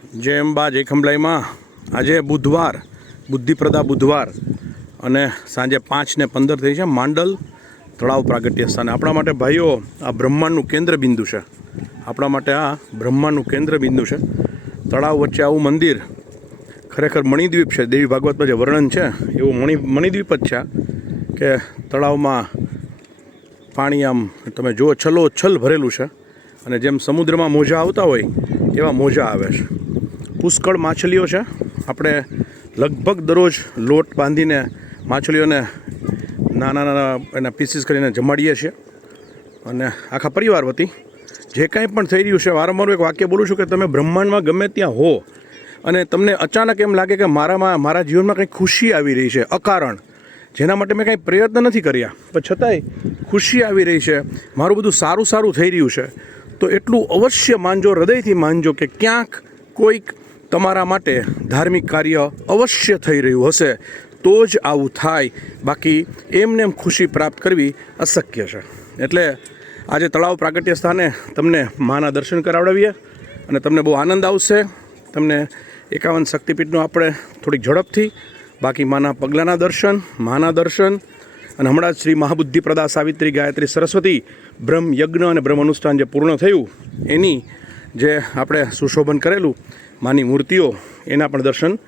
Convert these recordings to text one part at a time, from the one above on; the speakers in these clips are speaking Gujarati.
જય અંબા, જય ખંભલાઈમાં. આજે બુધવાર, બુદ્ધિપ્રદા બુધવાર અને સાંજે પાંચ ને પંદર થઈ છે માંડલ તળાવ પ્રાગટ્ય સ્થાને. આપણા માટે ભાઈઓ, આ બ્રહ્માંડનું કેન્દ્ર બિંદુ છે. આપણા માટે આ બ્રહ્માંડનું કેન્દ્ર બિંદુ છે. તળાવ વચ્ચે આવું મંદિર ખરેખર મણિદ્વીપ છે. દેવી ભાગવતમાં જે વર્ણન છે, એવું મણિ, મણિદ્વીપ જ છે કે તળાવમાં પાણી આમ, તમે જુઓ છલો છલ ભરેલું છે અને જેમ સમુદ્રમાં મોજા આવતા હોય, એવા મોજા આવે છે. પુષ્કળ માછલીઓ છે. આપણે લગભગ દરરોજ લોટ બાંધીને માછલીઓને નાના નાના એના પીસીસ કરીને જમાડીએ છીએ. અને આખા પરિવાર વતી જે કાંઈ પણ થઈ રહ્યું છે, વારંવાર એક વાક્ય બોલું છું કે તમે બ્રહ્માંડમાં ગમે ત્યાં હો અને તમને અચાનક એમ લાગે કે મારામાં, મારા જીવનમાં કંઈક ખુશી આવી રહી છે, અકારણ. જેના માટે મેં કાંઈ પ્રયત્ન નથી કર્યા. પણ છતાંય ખુશી આવી રહી છે. મારું બધું સારું સારું થઈ રહ્યું છે. તો એટલું અવશ્ય માનજો, હૃદયથી માનજો કે ક્યાંક કોઈક તમારા માટે ધાર્મિક કાર્ય અવશ્ય થઈ રહ્યું હશે. તો જ આવું થાય. બાકી એમને એમ ખુશી પ્રાપ્ત કરવી અશક્ય છે. એટલે આજે તળાવ પ્રાગટ્ય સ્થાને તમને માના દર્શન કરાવડાવીએ અને તમને બહુ આનંદ આવશે. તમને એકાવન શક્તિપીઠનું આપણે થોડીક ઝડપથી, બાકી માના પગલાંના દર્શન, માના દર્શન અને હમણાં શ્રી મહાબુદ્ધિપ્રદા સાવિત્રી ગાયત્રી સરસ્વતી બ્રહ્મ યજ્ઞ અને બ્રહ્મ અનુષ્ઠાન જે પૂર્ણ થયું, એની જે આપણે સુશોભન કરેલું માની મૂર્તિઓ, એના પણ દર્શન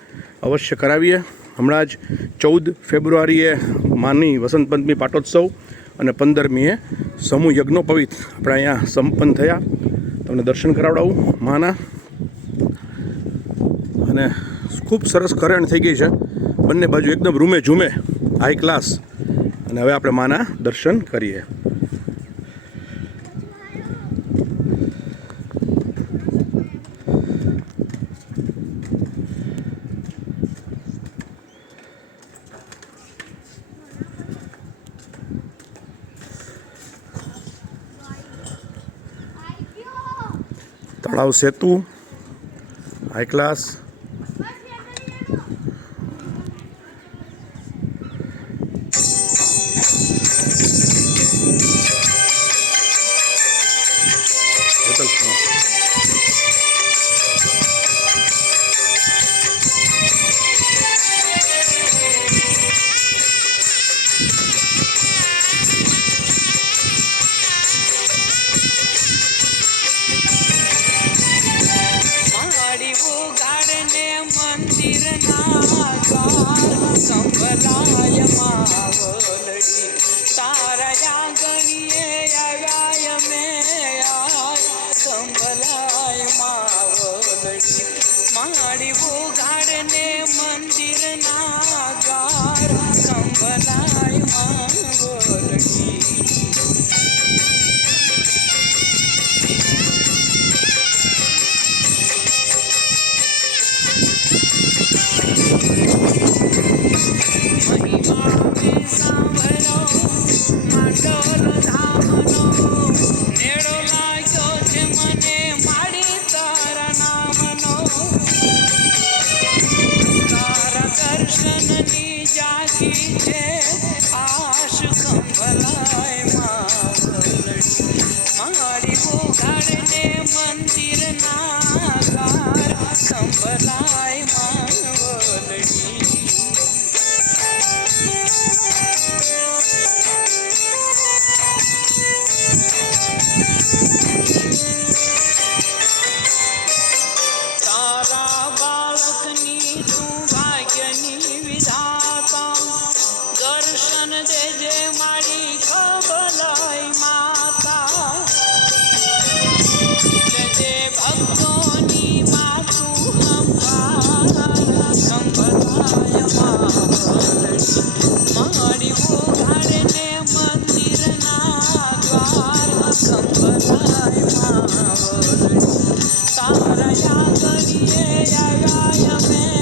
અવશ્ય કરાવીએ. હમણાં જ ચૌદ ફેબ્રુઆરીએ માની વસંત પંચમી પાટોત્સવ અને પંદરમીએ સમૂહ યજ્ઞોપવિત આપણે અહીંયા સંપન્ન થયા. તમને દર્શન કરાવડાવું, માના. અને ખૂબ સરસ કરણ થઈ ગઈ છે. બંને બાજુ એકદમ રૂમે ઝૂમે હાઈ ક્લાસ અને હવે આપણે માના દર્શન કરીએ. તળાવ સેતુ હાઈ ક્લાસ ઉગાડને મંદિર ના દ્વાર સંભળાય માવલડી. તારા આંગણીએ આવ્યા મે આય સંભળાય માવલડી. માડી ઉગાડને મંદિર દ્વાર તારા કરીએ આવ્યા મે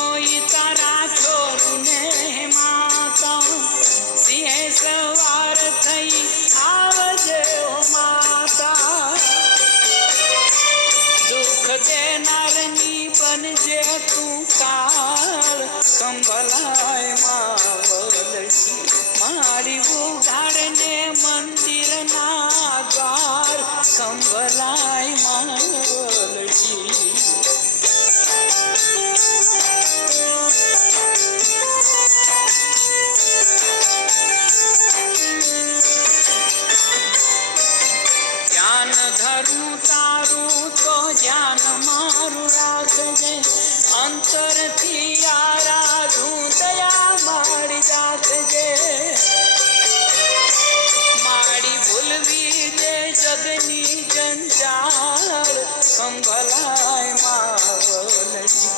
દેનારની બનજે તું કાળ કંભલાય ધ્યાન મારું રાખજે. અંતરથી આરાધું દયા મારી રાખજે. મારી ભૂલવી દે જગની જંજાળ સંભલાય માવલજી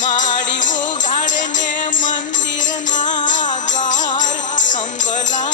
મારી ઉઘાડને મંદિરના દ્વાર સંભલાય